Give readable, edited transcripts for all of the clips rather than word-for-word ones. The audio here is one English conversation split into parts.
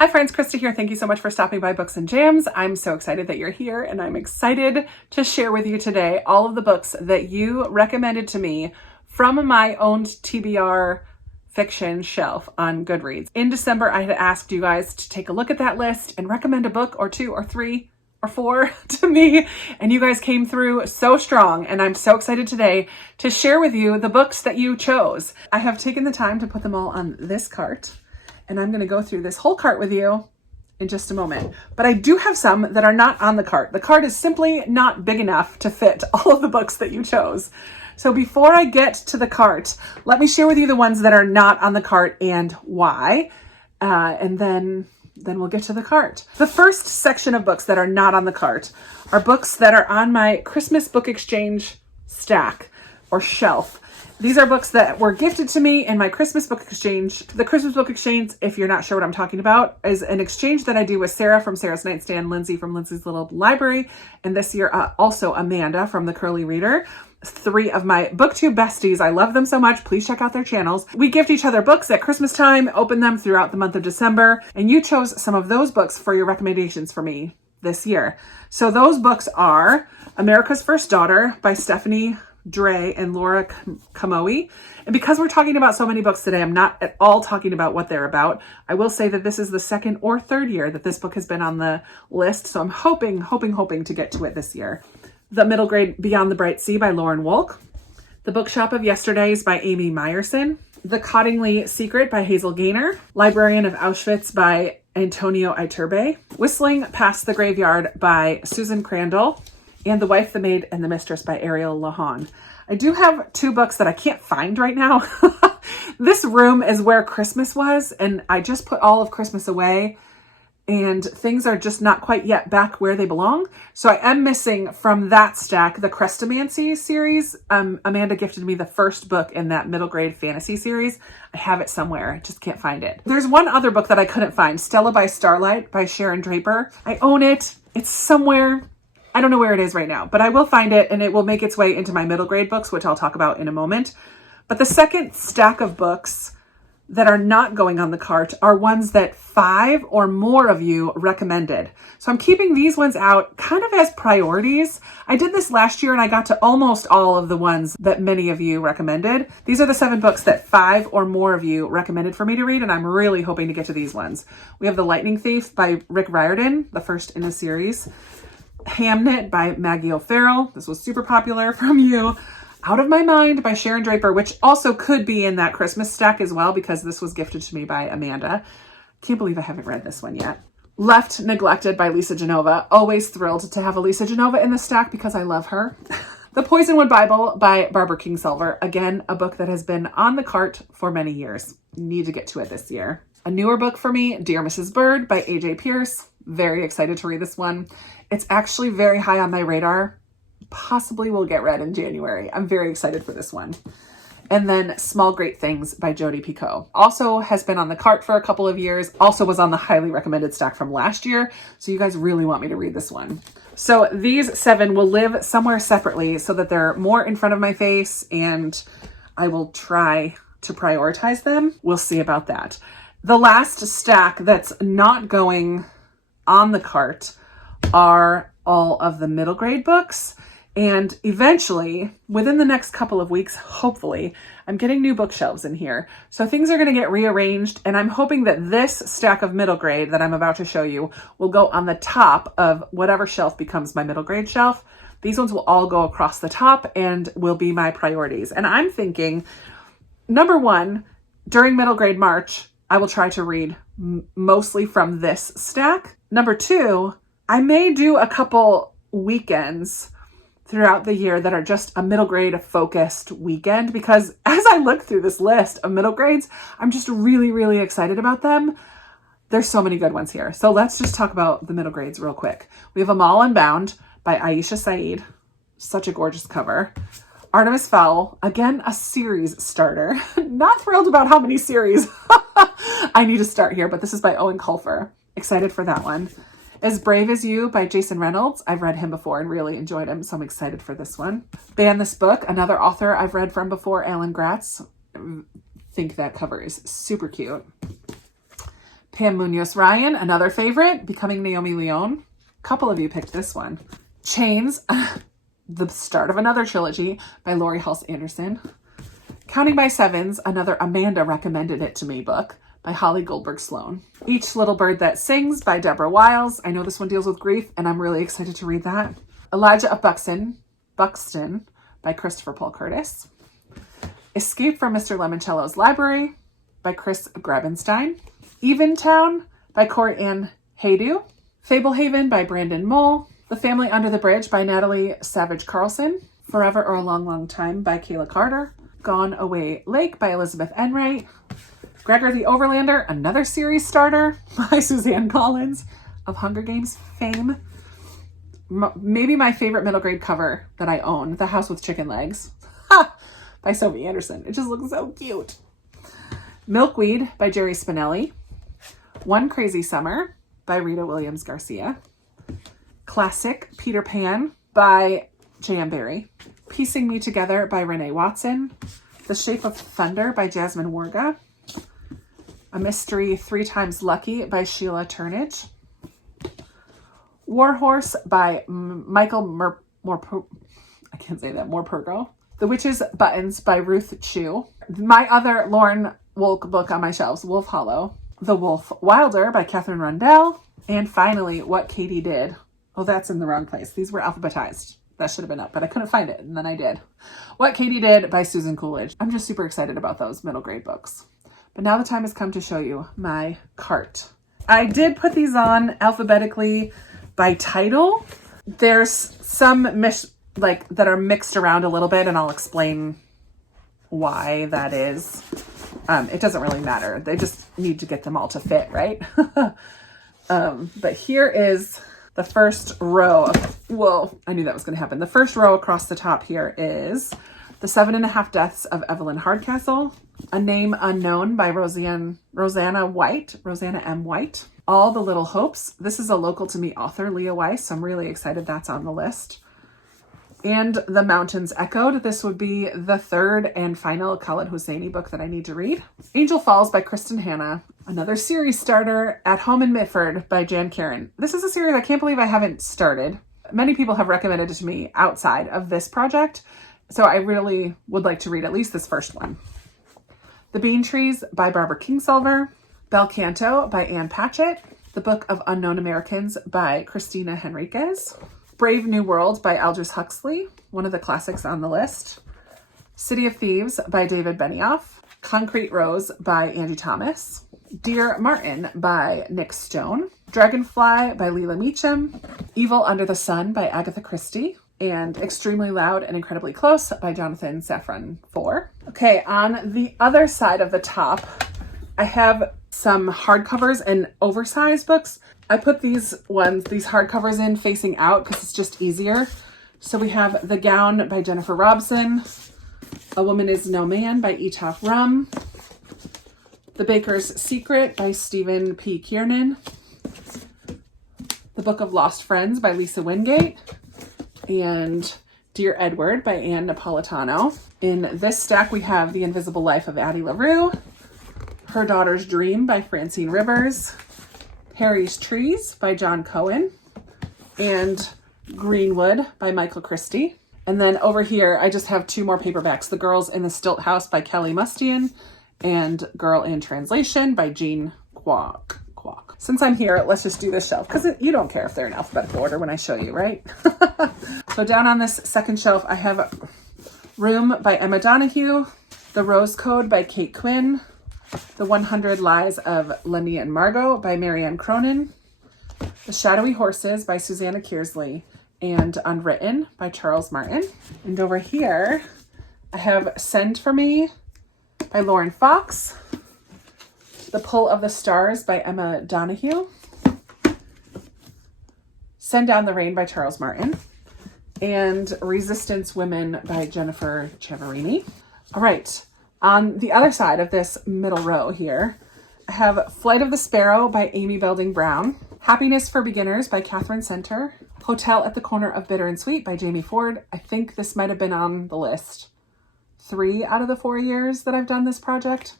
Hi friends, Krista here. Thank you so much for stopping by Books and Jams. I'm so excited that you're here and I'm excited to share with you today all of the books that you recommended to me from my own TBR fiction shelf on Goodreads. In December, I had asked you guys to take a look at that list and recommend a book or two or three or four to me, and you guys came through so strong, and I'm so excited today to share with you the books that you chose. I have taken the time to put them all on this cart, and I'm going to go through this whole cart with you in just a moment. But I do have some that are not on the cart. The cart is simply not big enough to fit all of the books that you chose. So before I get to the cart, let me share with you the ones that are not on the cart and why. And then we'll get to the cart. The first section of books that are not on the cart are books that are on my Christmas Book Exchange stack or shelf. These are books that were gifted to me in my Christmas Book Exchange. The Christmas Book Exchange, if you're not sure what I'm talking about, is an exchange that I do with Sarah from Sarah's Nightstand, Lindsay from Lindsay's Little Library, and this year also Amanda from The Curly Reader. 3 of my BookTube besties. I love them so much. Please check out their channels. We gift each other books at Christmas time, open them throughout the month of December, and you chose some of those books for your recommendations for me this year. So those books are America's First Daughter by Stephanie Dray and Laura Kamoe. And because we're talking about so many books today, I'm not at all talking about what they're about. I will say that this is the second or third year that this book has been on the list. So I'm hoping to get to it this year. The Middle Grade Beyond the Bright Sea by Lauren Wolk. The Bookshop of Yesterdays by Amy Meyerson. The Cottingley Secret by Hazel Gaynor. Librarian of Auschwitz by Antonio Iturbe. Whistling Past the Graveyard by Susan Crandall. And The Wife, the Maid, and the Mistress by Ariel Lahan. I do have 2 books that I can't find right now. This room is where Christmas was, and I just put all of Christmas away, and things are just not quite yet back where they belong. So I am missing from that stack the Crestomancy series. Amanda gifted me the first book in that middle grade fantasy series. I have it somewhere. I just can't find it. There's one other book that I couldn't find, Stella by Starlight by Sharon Draper. I own it. It's somewhere. I don't know where it is right now, but I will find it and it will make its way into my middle grade books, which I'll talk about in a moment. But the second stack of books that are not going on the cart are ones that 5 or more of you recommended. So I'm keeping these ones out kind of as priorities. I did this last year and I got to almost all of the ones that many of you recommended. These are the 7 books that 5 or more of you recommended for me to read, and I'm really hoping to get to these ones. We have The Lightning Thief by Rick Riordan, the first in a series. Hamnet by Maggie O'Farrell. This was super popular from you. Out of My Mind by Sharon Draper, which also could be in that Christmas stack as well because this was gifted to me by Amanda. Can't believe I haven't read this one yet. Left Neglected by Lisa Genova. Always thrilled to have a Lisa Genova in the stack because I love her. The Poisonwood Bible by Barbara Kingsolver. Again, a book that has been on the cart for many years. Need to get to it this year. A newer book for me, Dear Mrs. Bird by A.J. Pierce. Very excited to read this one. It's actually very high on my radar. Possibly will get read in January. I'm very excited for this one. And then Small Great Things by Jodi Picoult. Also has been on the cart for a couple of years. Also was on the highly recommended stack from last year. So you guys really want me to read this one. So these 7 will live somewhere separately so that they're more in front of my face, and I will try to prioritize them. We'll see about that. The last stack that's not going on the cart are all of the middle grade books. And eventually, within the next couple of weeks, hopefully, I'm getting new bookshelves in here. So things are going to get rearranged, and I'm hoping that this stack of middle grade that I'm about to show you will go on the top of whatever shelf becomes my middle grade shelf. These ones will all go across the top and will be my priorities. And I'm thinking, number 1, during middle grade March, I will try to read mostly from this stack. Number 2, I may do a couple weekends throughout the year that are just a middle grade focused weekend, because as I look through this list of middle grades, I'm just really, really excited about them. There's so many good ones here. So let's just talk about the middle grades real quick. We have Amal Unbound by Aisha Saeed. Such a gorgeous cover. Artemis Fowl, again, a series starter. Not thrilled about how many series I need to start here, but this is by Owen Colfer. Excited for that one. As Brave as You by Jason Reynolds. I've read him before and really enjoyed him, so I'm excited for this one. Ban This Book, another author I've read from before, Alan Gratz. Think that cover is super cute. Pam Munoz Ryan, another favorite, Becoming Naomi Leone. A couple of you picked this one. Chains, the start of another trilogy by Laurie Halse Anderson. Counting by Sevens, another Amanda recommended it to me book by Holly Goldberg Sloan. Each Little Bird That Sings by Deborah Wiles. I know this one deals with grief, and I'm really excited to read that. Elijah of Buxton by Christopher Paul Curtis. Escape from Mr. Lemoncello's Library by Chris Grabenstein. Eventown by Cory Ann Haydu. Fablehaven by Brandon Mull. The Family Under the Bridge by Natalie Savage Carlson. Forever or a Long, Long Time by Kayla Carter. Gone Away Lake by Elizabeth Enright. Gregor the Overlander, another series starter by Suzanne Collins of Hunger Games fame. Maybe my favorite middle grade cover that I own, The House with Chicken Legs by Sophie Anderson. It just looks so cute. Milkweed by Jerry Spinelli. One Crazy Summer by Rita Williams Garcia. Classic Peter Pan by J.M. Barrie. Piecing Me Together by Renee Watson. The Shape of Thunder by Jasmine Warga. A Mystery 3 Times Lucky by Sheila Turnage. Warhorse by Michael Morpurgo. The Witch's Buttons by Ruth Chu. My other Lauren Wolk book on my shelves, Wolf Hollow. The Wolf Wilder by Catherine Rundell. And finally, What Katie Did. Oh, that's in the wrong place. These were alphabetized. That should have been up, but I couldn't find it, and then I did. What Katie Did by Susan Coolidge. I'm just super excited about those middle grade books. But now the time has come to show you my cart. I did put these on alphabetically by title. There's some that are mixed around a little bit, and I'll explain why that is. It doesn't really matter. They just need to get them all to fit, right? But here is the first row I knew that was going to happen. The first row across the top here is The 7.5 Deaths of Evelyn Hardcastle, A Name Unknown by Rosanna M. White, All the Little Hopes. This is a local to me author, Leah Weiss, so I'm really excited that's on the list. And The Mountains Echoed. This would be the third and final Khaled Hosseini book that I need to read. Angel Falls by Kristen Hanna. Another series starter, At Home in Mitford by Jan Karen. This is a series I can't believe I haven't started. Many people have recommended it to me outside of this project, so I really would like to read at least this first one. The Bean Trees by Barbara Kingsolver. Bel Canto by Ann Patchett. The Book of Unknown Americans by Christina Henriquez. Brave New World by Aldous Huxley, one of the classics on the list. City of Thieves by David Benioff. Concrete Rose by Angie Thomas. Dear Martin by Nick Stone. Dragonfly by Leila Meacham. Evil Under the Sun by Agatha Christie. And Extremely Loud and Incredibly Close by Jonathan Safran Foer. Okay, on the other side of the top, I have some hardcovers and oversized books. I put these hardcovers in facing out because it's just easier. So we have The Gown by Jennifer Robson. A Woman Is No Man by Etaf Rum. The Baker's Secret by Stephen P. Kiernan. The Book of Lost Friends by Lisa Wingate. And Dear Edward by Anne Napolitano. In this stack, we have The Invisible Life of Addie LaRue. Her Daughter's Dream by Francine Rivers. Harry's Trees by John Cohen. And Greenwood by Michael Christie. And then over here, I just have 2 more paperbacks. The Girls in the Stilt House by Kelly Mustian. And Girl in Translation by Jean Kwok. Since I'm here, let's just do this shelf, because you don't care if they're in alphabetical order when I show you, right? So down on this second shelf, I have Room by Emma Donoghue, The Rose Code by Kate Quinn, The 100 Lies of Lenny and Margot by Marianne Cronin, The Shadowy Horses by Susanna Kearsley, and Unwritten by Charles Martin. And over here, I have Send For Me by Lauren Fox, The Pull of the Stars by Emma Donoghue, Send Down the Rain by Charles Martin, and Resistance Women by Jennifer Ciavarini. All right, on the other side of this middle row here, I have Flight of the Sparrow by Amy Belding Brown, Happiness for Beginners by Catherine Center, Hotel at the Corner of Bitter and Sweet by Jamie Ford. I think this might have been on the list 3 out of the 4 years that I've done this project.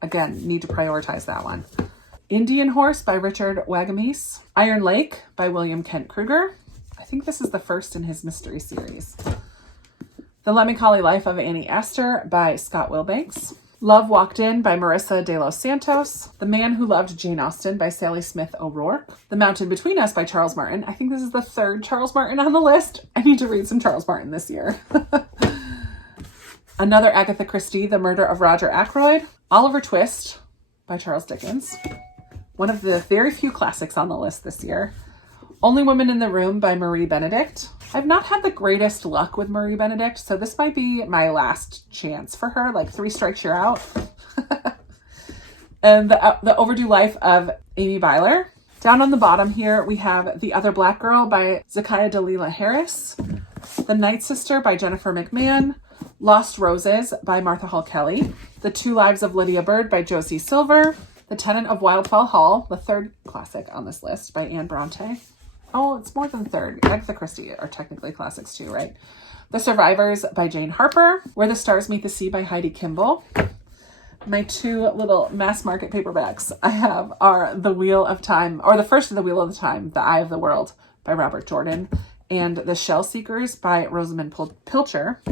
Again, need to prioritize that one. Indian Horse by Richard Wagamese. Iron Lake by William Kent Kruger. I think this is the first in his mystery series. The Lemmy-Collie Life of Annie Astor by Scott Wilbanks. Love Walked In by Marissa de los Santos. The Man Who Loved Jane Austen by Sally Smith O'Rourke. The Mountain Between Us by Charles Martin. I think this is the third Charles Martin on the list. I need to read some Charles Martin this year. Another Agatha Christie, The Murder of Roger Ackroyd. Oliver Twist by Charles Dickens. One of the very few classics on the list this year. Only Woman in the Room by Marie Benedict. I've not had the greatest luck with Marie Benedict, so this might be my last chance for her. Like 3 strikes, you're out. And the Overdue Life of Amy Byler. Down on the bottom here, we have The Other Black Girl by Zakiya Dalila Harris. The Night Sister by Jennifer McMahon. Lost Roses by Martha Hall Kelly. The Two Lives of Lydia Bird by Josie Silver. The Tenant of Wildfell Hall, the third classic on this list, by Anne Bronte. Oh, it's more than third. Agatha Christie are technically classics too, right? The Survivors by Jane Harper. Where the Stars Meet the Sea by Heidi Kimball. My 2 little mass market paperbacks I have are The Wheel of Time, or the first of The Wheel of Time, The Eye of the World by Robert Jordan, and The Shell Seekers by Rosamund Pilcher.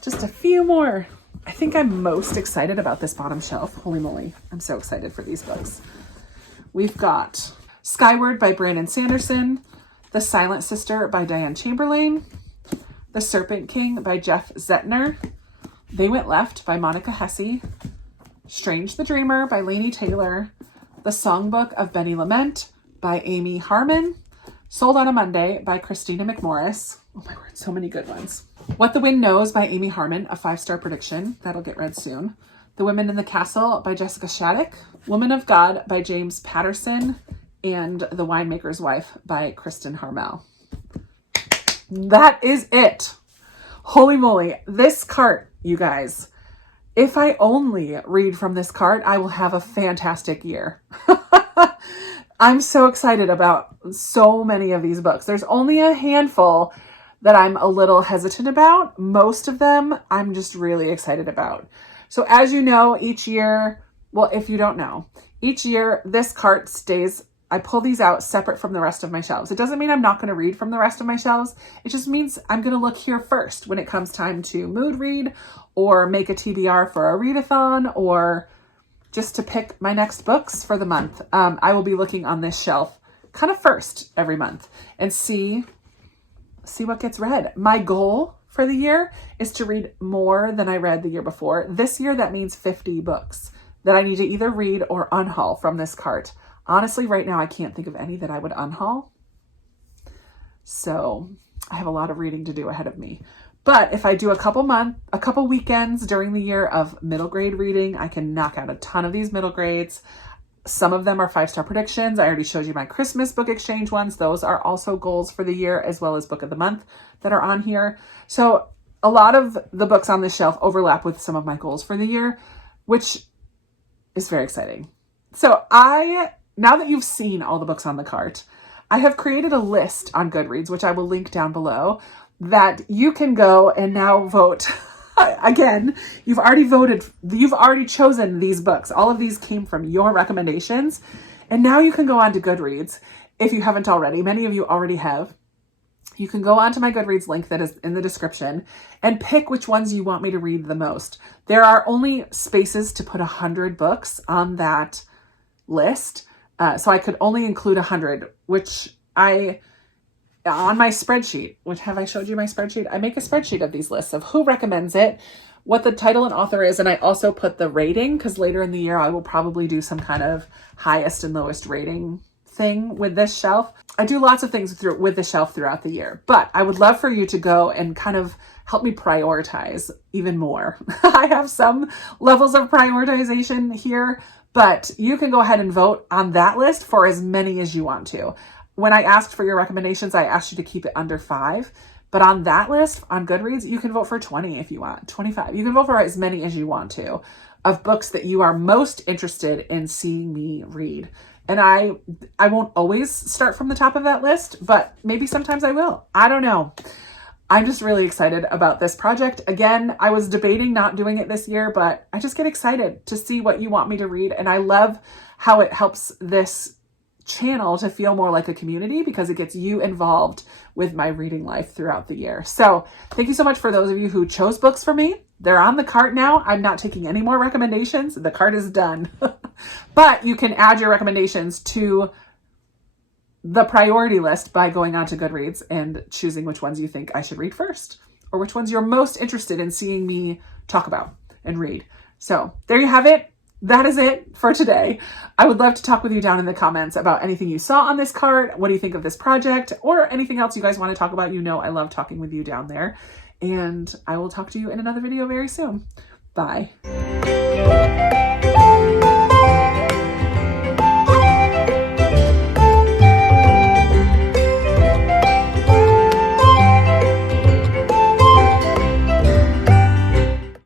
Just a few more. I think I'm most excited about this bottom shelf. Holy moly, I'm so excited for these books. We've got Skyward by Brandon Sanderson, The Silent Sister by Diane Chamberlain, The Serpent King by Jeff Zettner, They Went Left by Monica Hesse, Strange the Dreamer by Laini Taylor, The Songbook of Benny Lament by Amy Harmon, Sold on a Monday by Christina McMorris. Oh my word, so many good ones. What the Wind Knows by Amy Harmon, a 5-star prediction. That'll get read soon. The Women in the Castle by Jessica Shattuck. Woman of God by James Patterson. And The Winemaker's Wife by Kristen Harmel. That is it. Holy moly. This cart, you guys. If I only read from this cart, I will have a fantastic year. I'm so excited about so many of these books. There's only a handful that I'm a little hesitant about. Most of them I'm just really excited about. So as you know, each year, well, if you don't know, each year this cart stays, I pull these out separate from the rest of my shelves. It doesn't mean I'm not going to read from the rest of my shelves. It just means I'm going to look here first when it comes time to mood read or make a TBR for a readathon or just to pick my next books for the month. I will be looking on this shelf kind of first every month and see what gets read. My goal for the year is to read more than I read the year before. This year, that means 50 books that I need to either read or unhaul from this cart. Honestly, right now, I can't think of any that I would unhaul. So I have a lot of reading to do ahead of me. But if I do a couple weekends during the year of middle grade reading, I can knock out a ton of these middle grades. Some of them are 5-star predictions. I already showed you my Christmas book exchange ones. Those are also goals for the year, as well as book of the month that are on here. So a lot of the books on this shelf overlap with some of my goals for the year, which is very exciting. So now that you've seen all the books on the cart, I have created a list on Goodreads, which I will link down below, that you can go and now vote. Again, you've already chosen these books. All of these came from your recommendations. And now you can go on to Goodreads if you haven't already. Many of you already have. You can go on to my Goodreads link that is in the description and pick which ones you want me to read the most. There are only spaces to put 100 books on that list. So I could only include 100, which on my spreadsheet, which have I showed you my spreadsheet? I make a spreadsheet of these lists of who recommends it, what the title and author is, and I also put the rating because later in the year I will probably do some kind of highest and lowest rating thing with this shelf. I do lots of things with the shelf throughout the year, but I would love for you to go and kind of help me prioritize even more. I have some levels of prioritization here, but you can go ahead and vote on that list for as many as you want to. When I asked for your recommendations, I asked you to keep it under 5. But on that list, on Goodreads, you can vote for 20 if you want, 25. You can vote for as many as you want to of books that you are most interested in seeing me read. And I won't always start from the top of that list, but maybe sometimes I will. I don't know. I'm just really excited about this project. Again, I was debating not doing it this year, but I just get excited to see what you want me to read. And I love how it helps this channel to feel more like a community because it gets you involved with my reading life throughout the year. So thank you so much for those of you who chose books for me. They're on the cart now. I'm not taking any more recommendations. The cart is done. But you can add your recommendations to the priority list by going on to Goodreads and choosing which ones you think I should read first, or which ones you're most interested in seeing me talk about and read. So there you have it. That is it for today. I would love to talk with you down in the comments about anything you saw on this cart. What do you think of this project, or anything else you guys want to talk about? You know, I love talking with you down there, and I will talk to you in another video very soon. Bye.